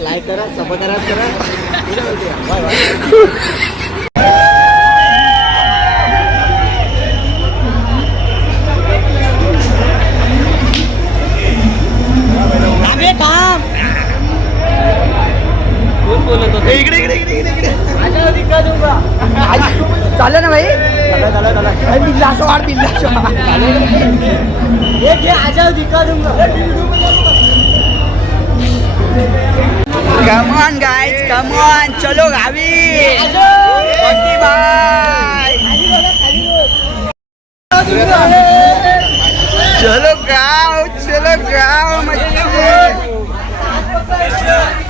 Like करा, subscribe करा. चालेल ना भाई. बिल्ला वाढ बिल्ला दिखा दूंगा. Come on guys, come on, चलो गावी. बाय. चलो गाव मच्छी.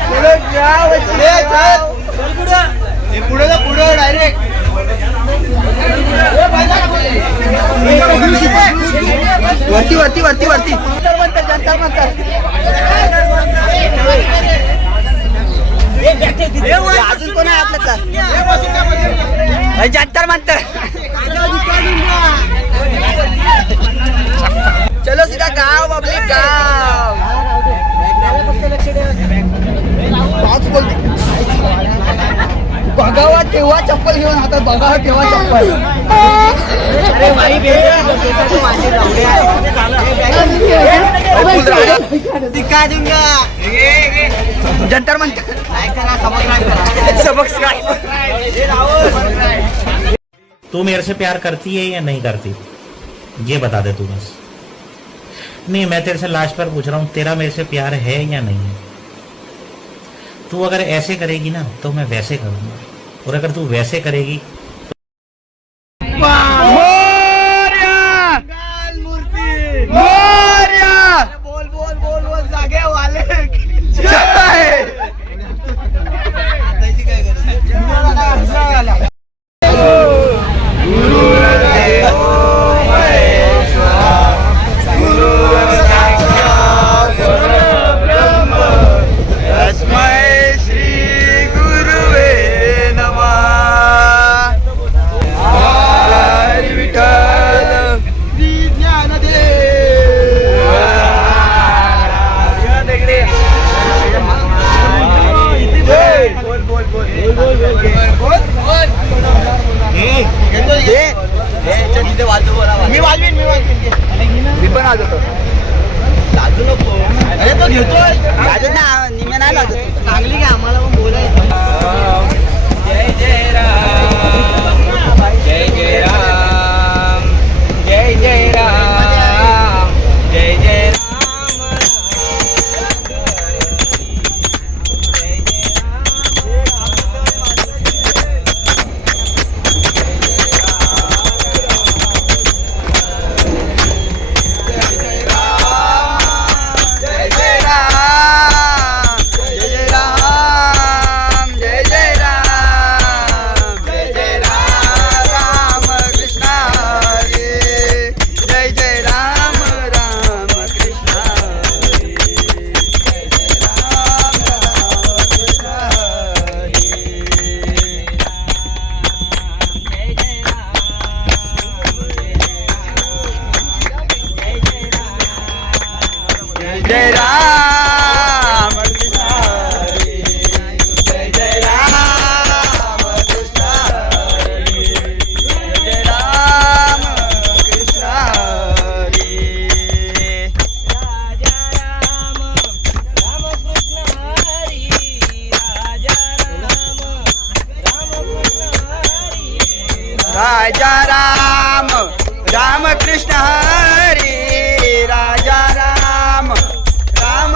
चलो गाव पुढे डायरेक्ट. वरती अजून कोण आहे आपल्यातला. जंतर मंतर. चलो सीधा गाव पब्लिक गाव. बघावा तेव्हा चप्पल घेऊन आता बघावा तेव्हा चप्पल. अरे भाई दिखा दूंगा. जंतर मंतर. लाइक करा, सबस्क्राइब करा. तू मेरे से प्यार करती है या नहीं करती, ये बता दे तू बस. नहीं, मैं तेरे से लास्ट पर पूछ रहा हूँ, तेरा मेरे से प्यार है या नहीं है. तू अगर ऐसे करेगी ना तो मैं वैसे करूंगा, और अगर तू वैसे करेगी बोल जागे वाले. मी पण आज होतो. लाजू नको. अरे तो घेतोय. लाजत ना निमे नाही लाजत. चांगली घ्या, आम्हाला पण बोलायचं. जय जय राम, जय जय राम, जय जय राम, जय जय राम. जय राम कृष्ण हरी. जय जय राम कृष्ण हरी. जय राम कृष्ण हरी. राजा राम राम कृष्ण हरी. राजा राम राम कृष्ण हरी. राजा राम राम कृष्ण हरी. राजा राम राम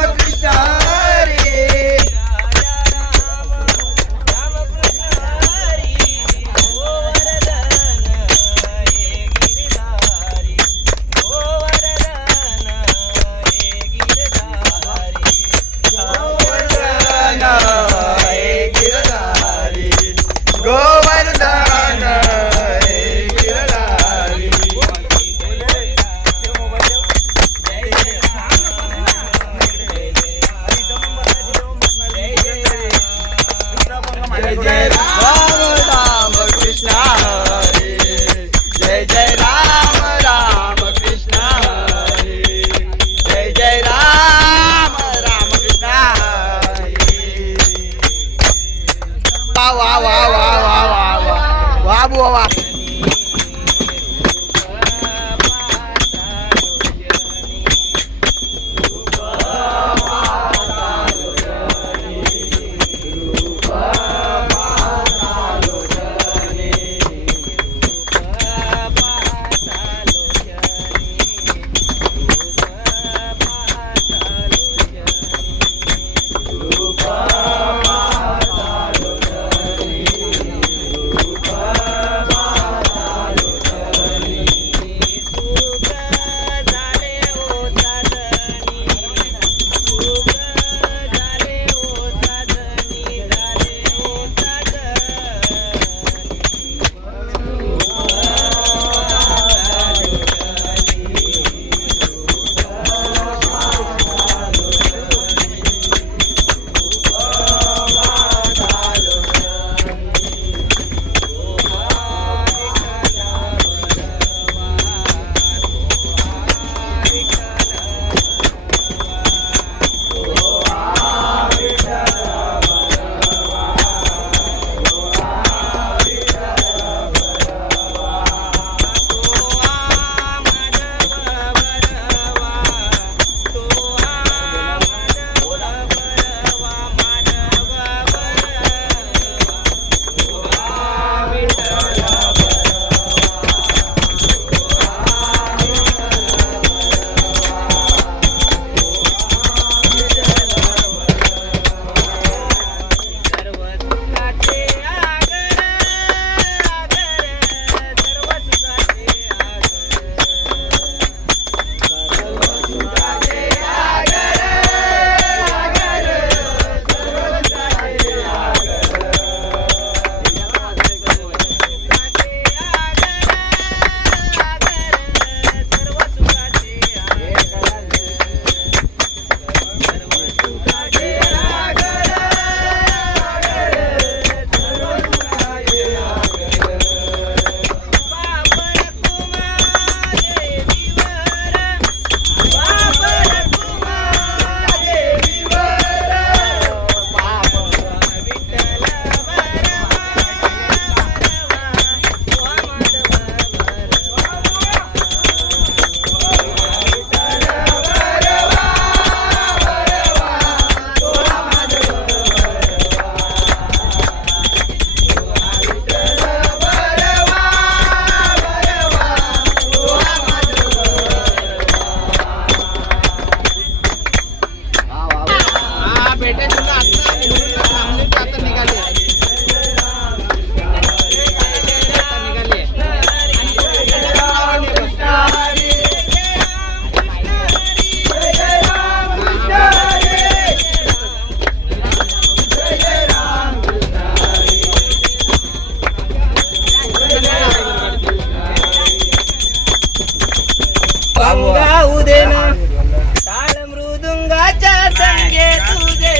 तुझे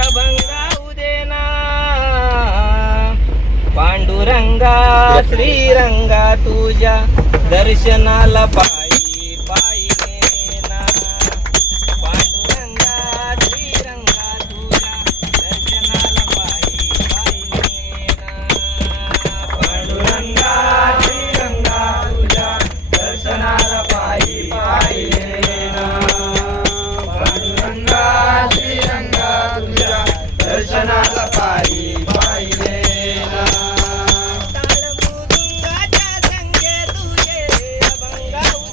अभंगाऊ देना पांडुरंगा श्रीरंगा तुझ्या दर्शनाला पायी पायी नेना पांडुरंगा श्रीरंगा तुझ्या दर्शनाला पायी पायी नेना पांडुरंगा श्रीरंगा तुझ्या दर्शनाला पायी पायी नेना पांडुरंगा श्रीरंगा तुझ्या दर्शनाला पायी पायी नेना ताळमृदुंगाच्या संगे तुझे अभंगाऊ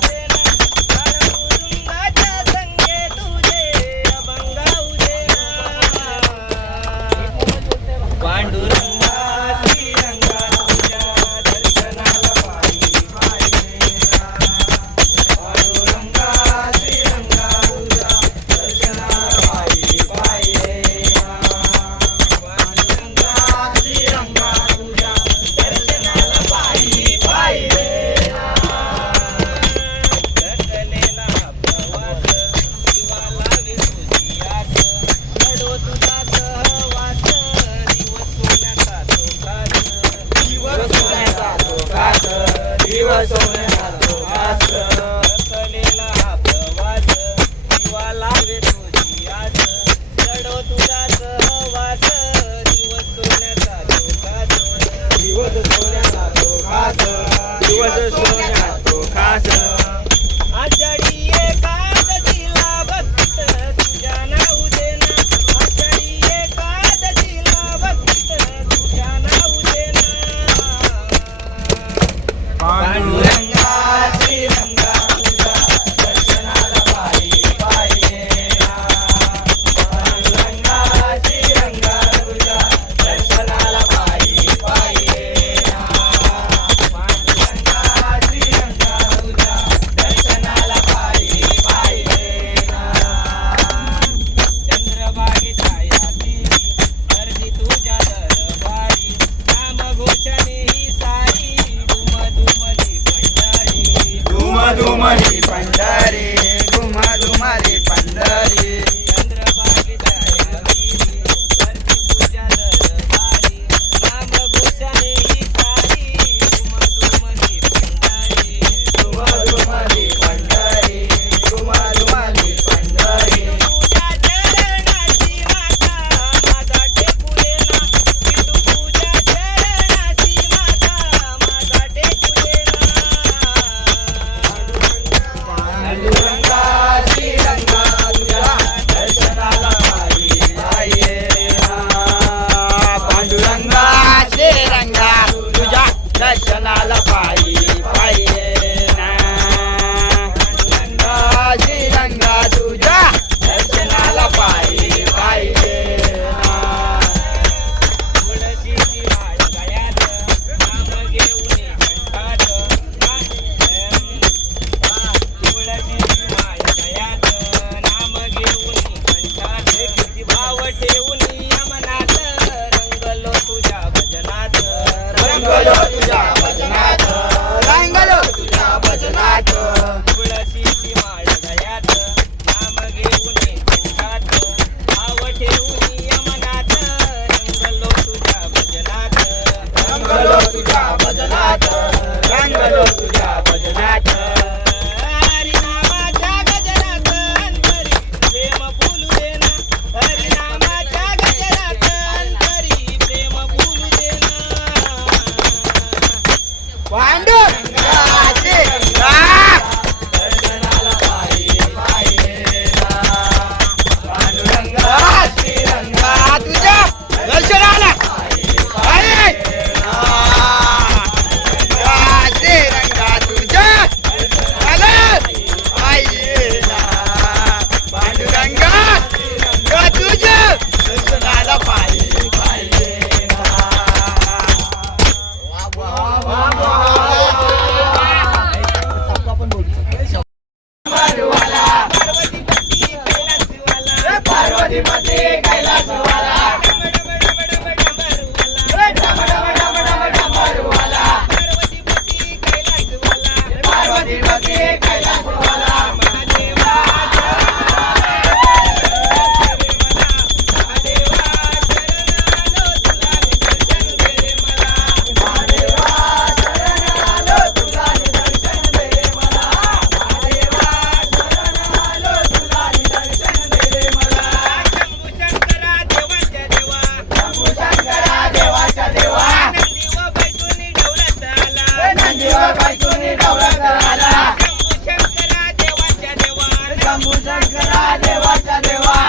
शंकरा देवाच्या देवा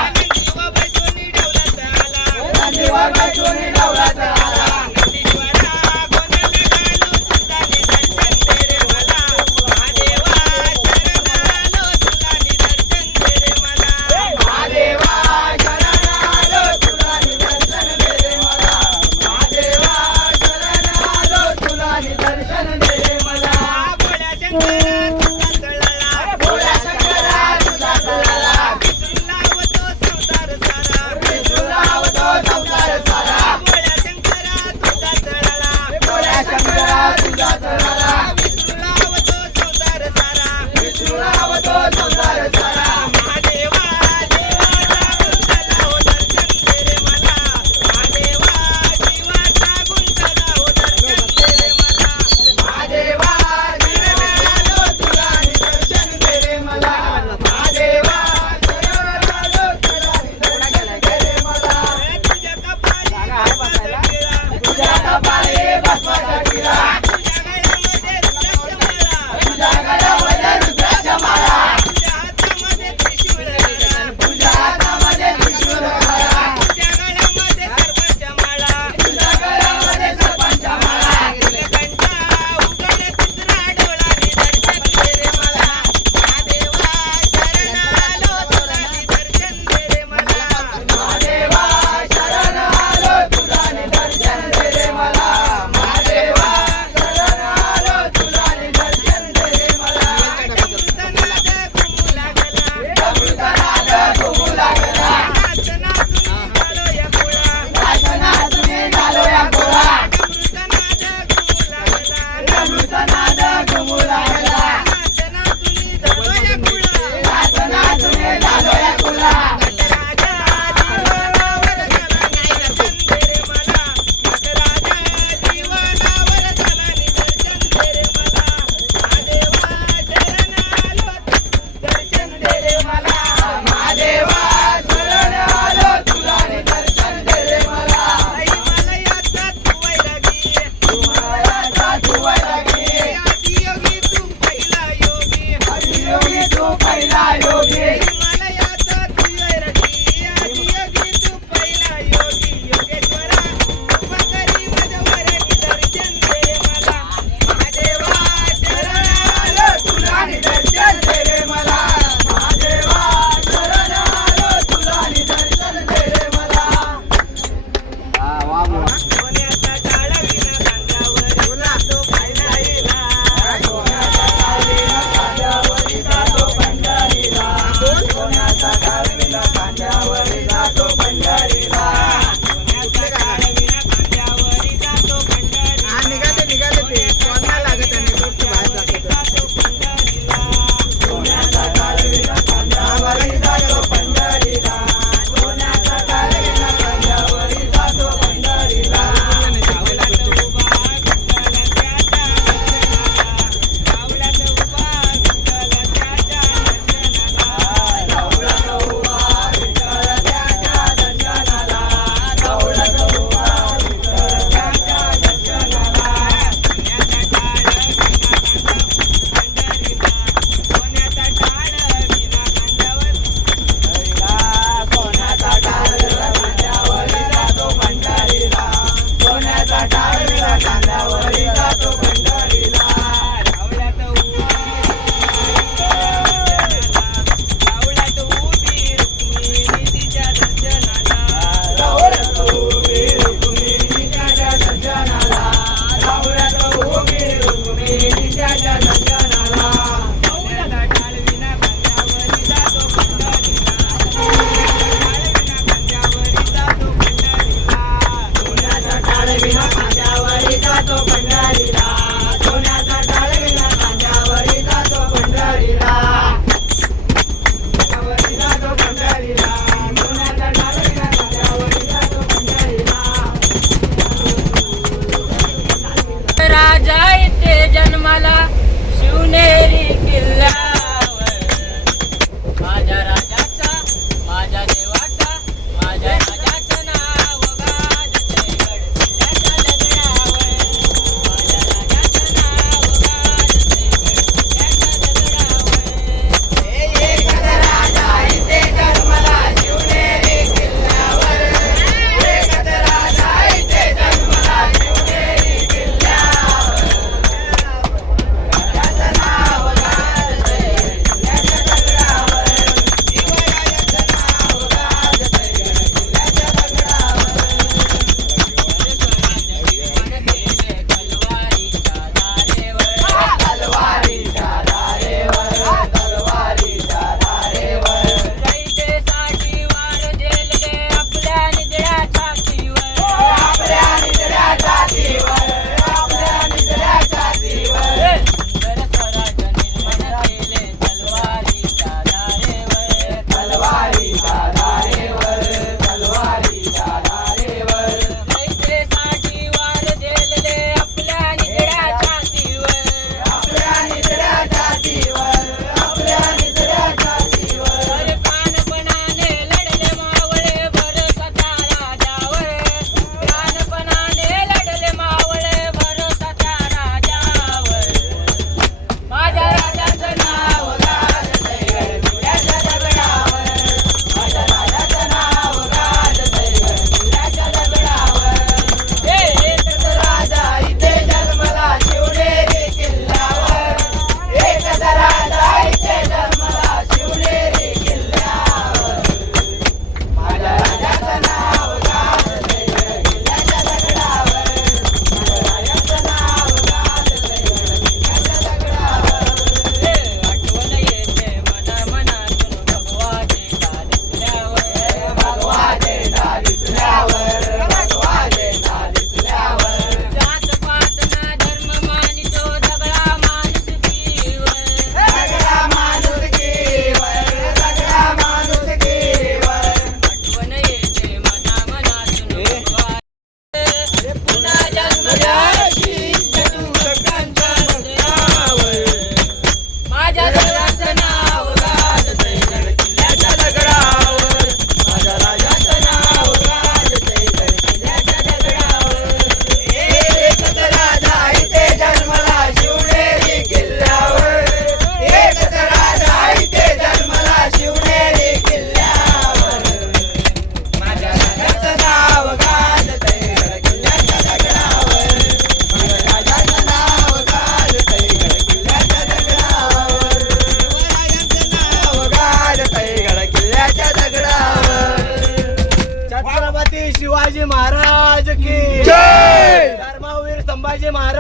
नंदीवर बैठून डवलात आला महादेवा शरण आलो तुला निदर्शन दे रे मला महादेवा शरण आलो तुला निदर्शन दे रे मला भोळ्या शंकरा तुझा तळाला विसरू लावतो संसार सारा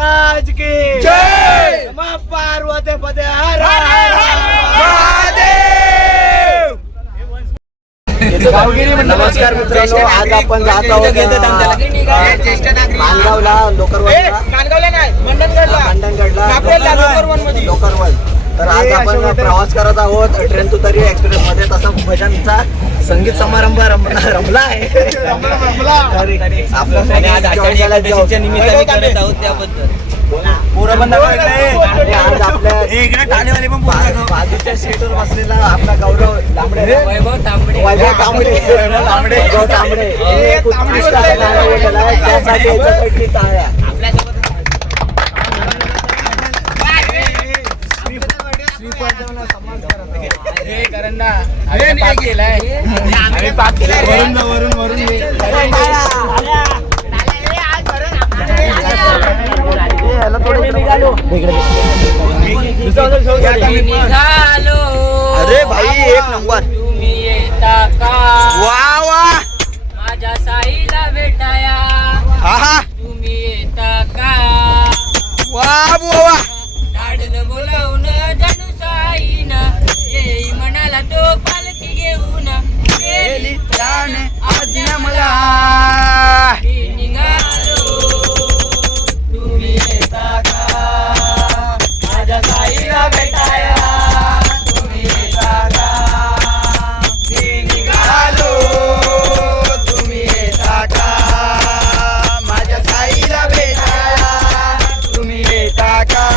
महाराज की जय. नमः पार्वती पते हर हर महादेव. नमस्कार मित्रांनो, आज आपण जात आहोत मानगावला, लोकरवनला, मंडणगडला, लोकरवन. तर आज आपण प्रवास करत आहोत ट्रेन तुतारी एक्सप्रेस मध्ये. तसा भजनचा संगीत समारंभ रमला आहे. बाजूच्या सीटवर बसलेला आपला गौरव तांबडे, वैभव तांबडे, त्यासाठी याच्यासाठी टाळ्या. अरे भाई एक नंबर. तुम्ही येता का वा वा. माझ्या साईला भेटाया, हा हा. तुम्ही येता का वा बुवा. लाडलं बोलावून जणू साईन येई म्हणाला तो पालखी घेऊन गेली त्याने आज्ञा मला. मी निघालो, तुम्ही येता का माझ्या साईला भेटाया, तुम्ही येता का मी निघालो, तुम्ही येता का माझ्या साईला भेटाया, तुम्ही येता का.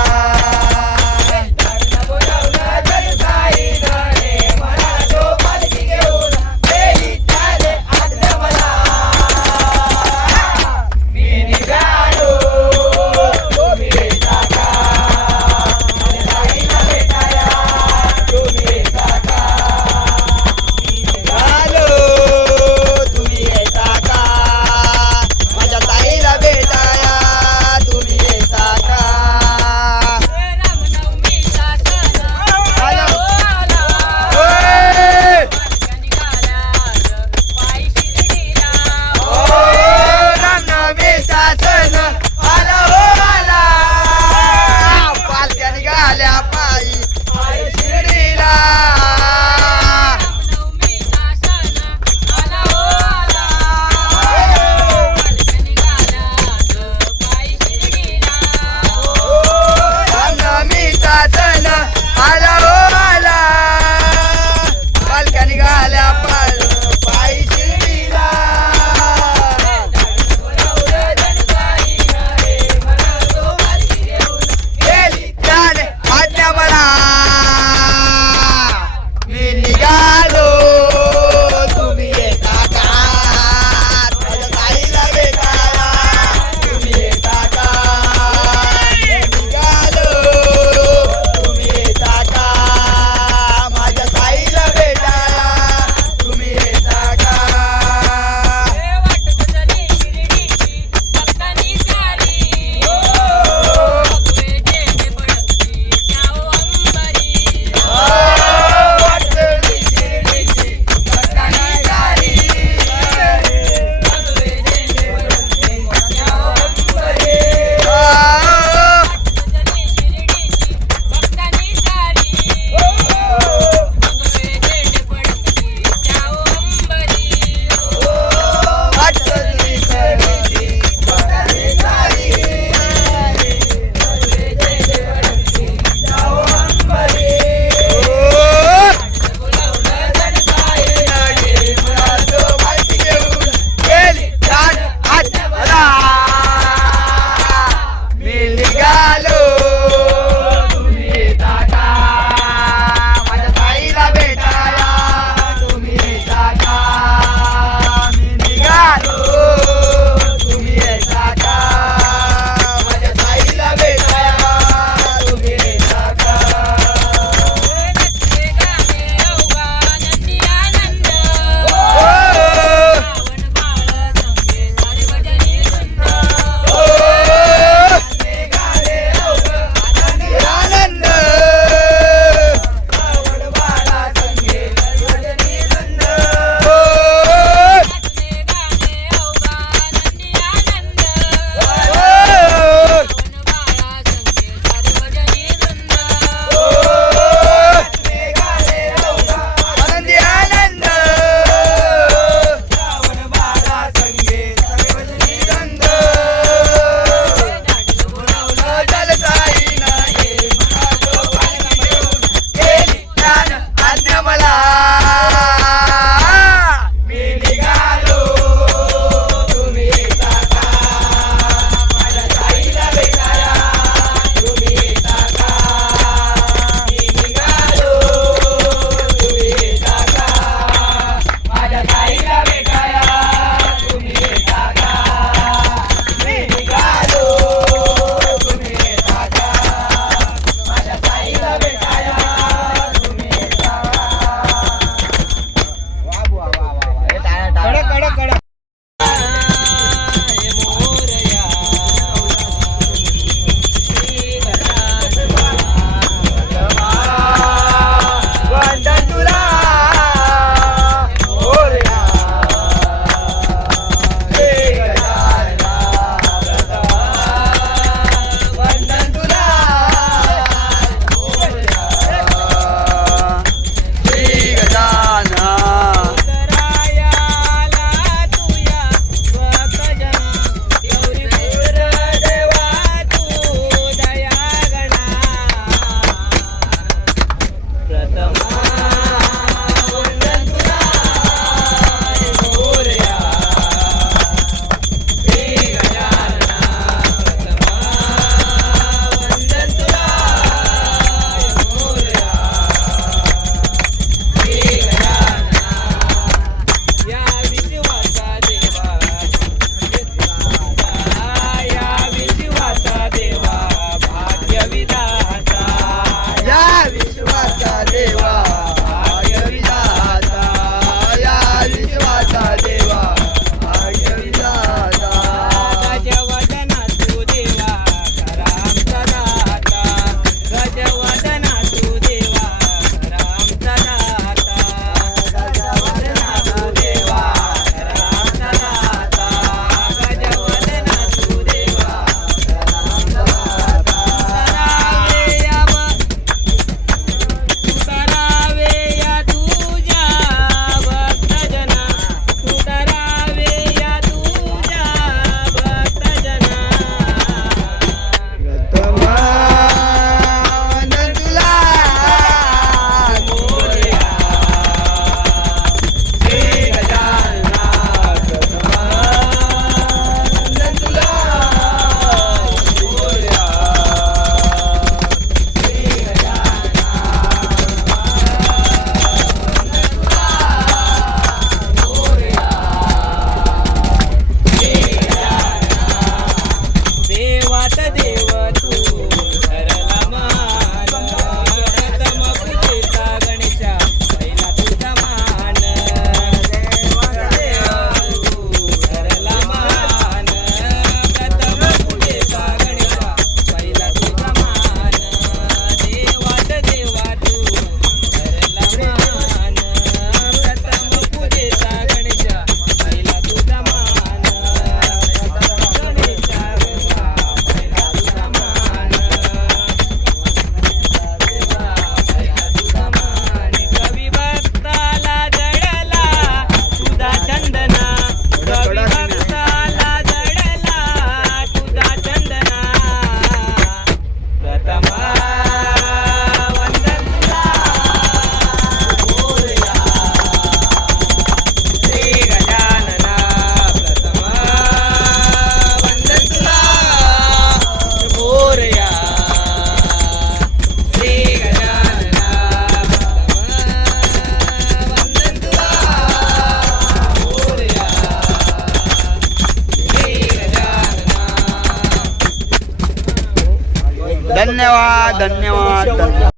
धन्यवाद धन्यवाद धन्यवाद.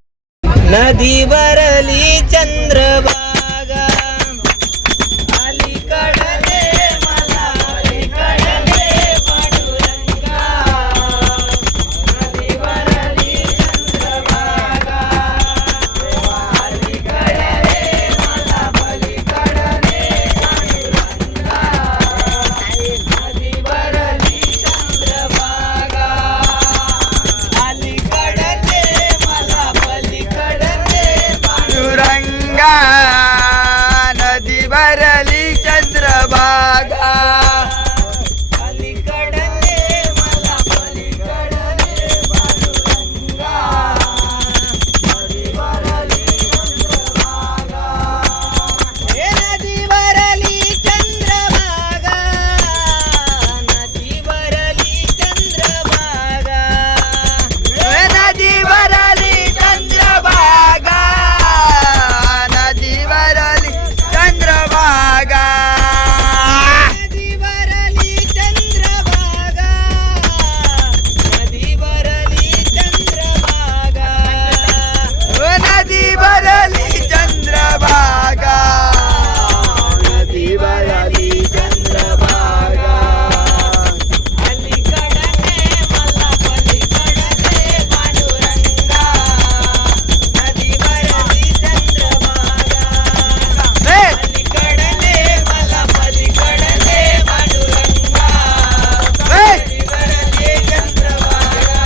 नदी भरली चंद्रभागा अलीकडे मला अलीकडे पांडुरंगा. नदी भरली चंद्रभागा अलीकडे मला पलीकडे पांडुरंगा. नदी भरली चंद्रभागा अलीकडे मला पलीकडे पांडुरंगा. नदी भरली चंद्रभागा अलीकडे मला पलीकडे पांडुरंगा. नदी भरली चंद्रभागा. हे नदी भरली चंद्रभागा. नदी भरली चंद्रभागा. नदी भरली चंद्रभागा. नदी भरली चंद्रभागा. नदी भरली चंद्रभागा. नदी भरली चंद्रभागा. नदी भरली चंद्रभागा. नदी भरली चंद्रभागा. अलीकडे मला पलीकडे पांडुरंगा. नदी भरली चंद्रभागा.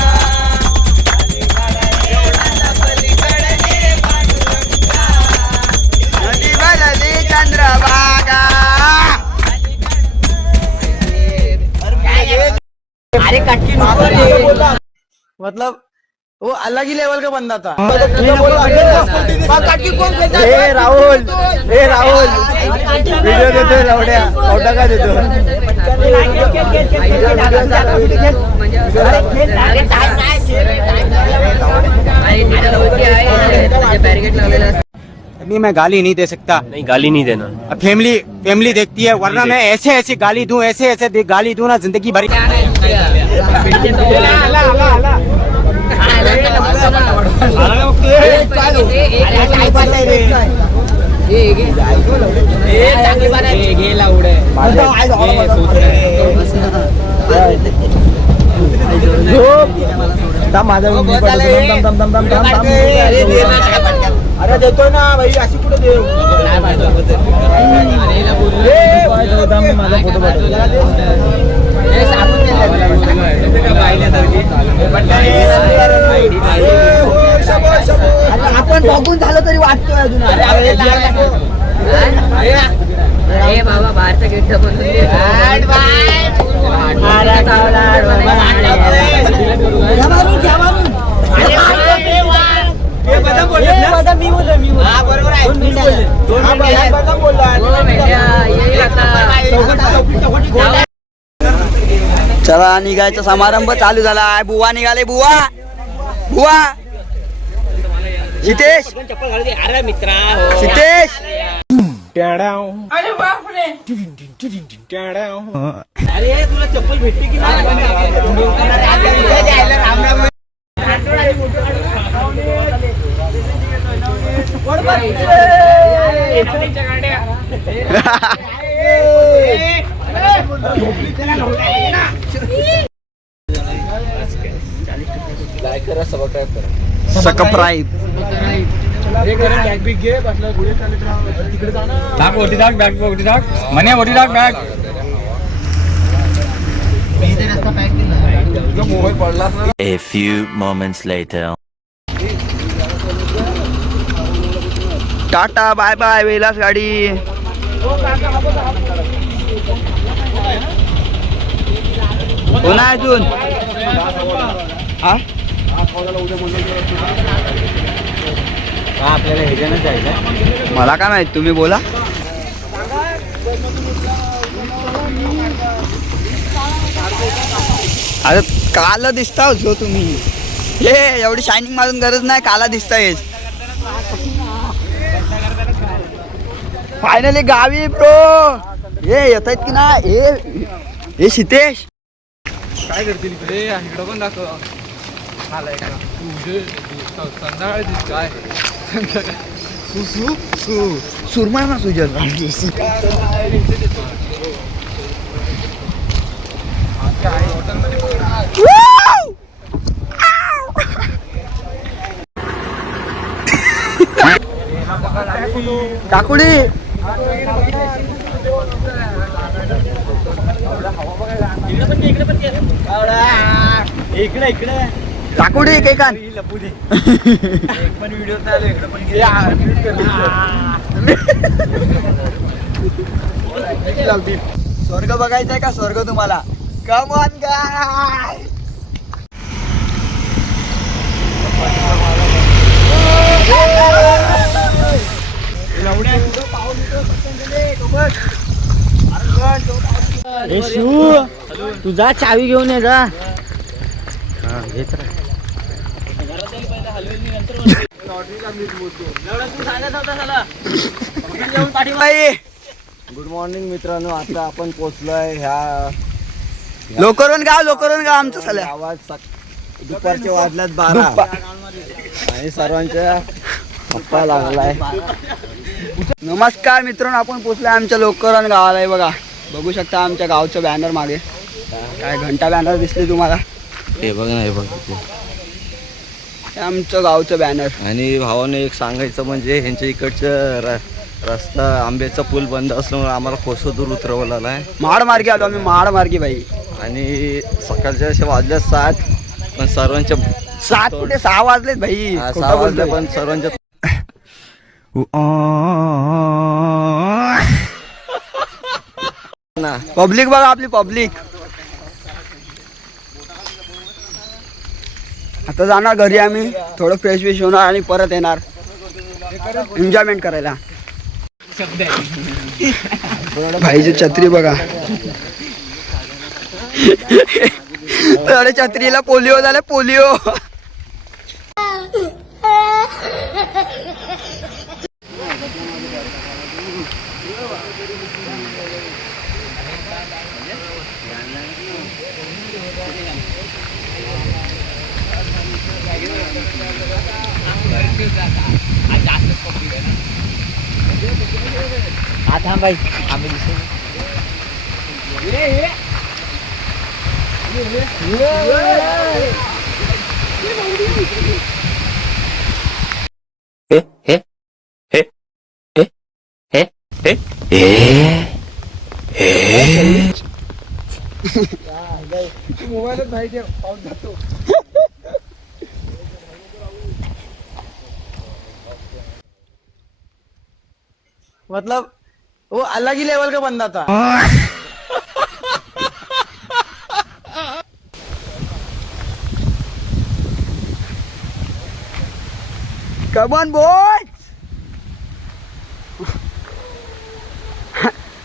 अलीकडे मला पलीकडे पांडुरंगा. नदी भरली चंद्रभागा. अलीकडे मला पलीकडे पांडुरंगा. नदी भरली चंद्रभागा. अरे कटकी मतलब वो अलग ही लेवल का बंदा था. ए राहुल व्हिडिओ देतोय रावड्या आवडा का देतो. अभी मैं गाली नहीं दे सकता. नहीं गाली नहीं देना. अब फैमिली देखती है, वरना मैं ऐसे गाली दूं, ऐसे गाली दूं ना जिंदगी भर. अरे देतोय ना भाई अशी कुठे देऊ. माझा फोटो आपण बघून झालं तरी वाटतोय अजून. अरे बाबा बाहेरचं गेट बंद चला निघायचा समारंभ चालू झाला आहे. बुवा निघाले. बुवा सितेश सितेश. अरे तुला चप्पल भेटते की लाईक करा, सबस्क्राईब करा. Subscribe. A few moments later. Tata bye bye Vilas गाडी. कोण आहे अजून. हा आपल्याला ह्याच्यानं जायचं. मला काय माहित, तुम्ही बोला. अरे काला दिसता हो तुम्ही. हे एवढी शायनिंग मारून गरज नाही, काला दिसतायच. फायनली गावी ब्रो. हे येत आहेत की ना. हे सितेश काय करतील इकडे पण दाखव. सुरमय ना सुजल काकुडी इकडे काकुडी के कान पण व्हिडिओ स्वर्ग बघायचंय का स्वर्ग तुम्हाला कम ऑन गाय तुझा चावी घेऊन ये जा. गुड मॉर्निंग मित्रांनो. आता आपण पोहोचलोय ह्या लोकरवन गाव आमचं झालं आवाज दुपारचे वाजल्यात 12 आणि सर्वांच्या गप्पा लागलाय. नमस्कार मित्रांनो, आपण पोचलोय आमच्या लोकरवन गावाला आहे बघा. बघू शकता आमच्या गावचं बॅनर मागे काय घंटा बॅनर दिसले तुम्हाला. हे बघ ना, हे बघ हे आमचं गावचं बॅनर. आणि भावाने एक सांगायचं म्हणजे ह्यांच्या इकडचं रस्ता आंब्याचा पूल बंद असल्यामुळे आम्हाला कोसो दूर उतरवलेला आहे. महाड मार्गी आलो आम्ही, महाड मार्गी बाई. आणि सकाळच्या असे वाजल्या 7 पण सर्वांच्या 7 कुठे 6 वाजलेत भाई. 6 वाजले पण सर्वांच्या ना पब्लिक बघा आपली पब्लिक. आता जाणार घरी आम्ही, थोडं फ्रेश विश होणार आणि परत येणार एन्जॉयमेंट करायला. भाईची छत्री बघा. अरे छत्रीला पोलिओ झाले, पोलिओ. आता बाई आम्ही मतलब वो अलग ही लेवल का बंदा था. Come on boys.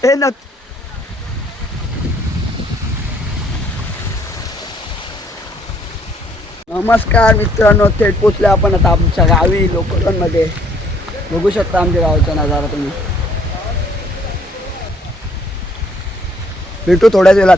ए न नमस्कार मित्रांनो, थेट पोचले आपण आता आमच्या गावी लोकलमध्ये. बघू शकता आमच्या गावचा नजारा तुम्ही. भेटू थोड्याच वेळात.